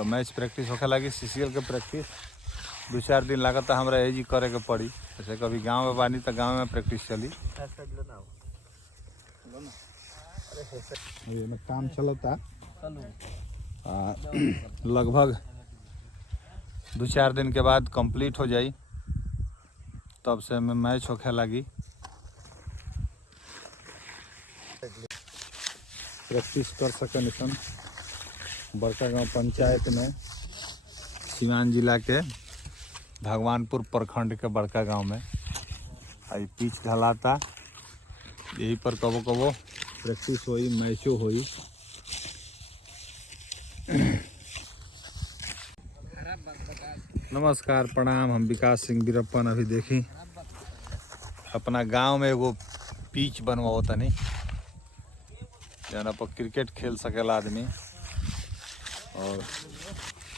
तो match practice होखे लगी। सीसीएल के प्रैक्टिस 2-4 दिन लागत हमरा एजी करे के पड़ी। जैसे कभी गांव में बानी तो गांव में प्रैक्टिस चली। अभी में काम चलता लगभग 2-4 दिन के बाद कंप्लीट हो जाई, तब से में मैच होखे लगी। प्रैक्टिस कर सके निसन बड़का गांव पंचायत में, सिवान जिला के भगवानपुर प्रखंड के बड़का गांव में आई पिच ढलाता। यही पर कबो कबो प्रैक्टिस होई, मैचो होई। नमस्कार प्रणाम, हम विकास सिंह वीरप्पन। अभी देखी अपना गांव में एगो पिच बनवाओ तनी जना पर क्रिकेट खेल सकेला आदमी। और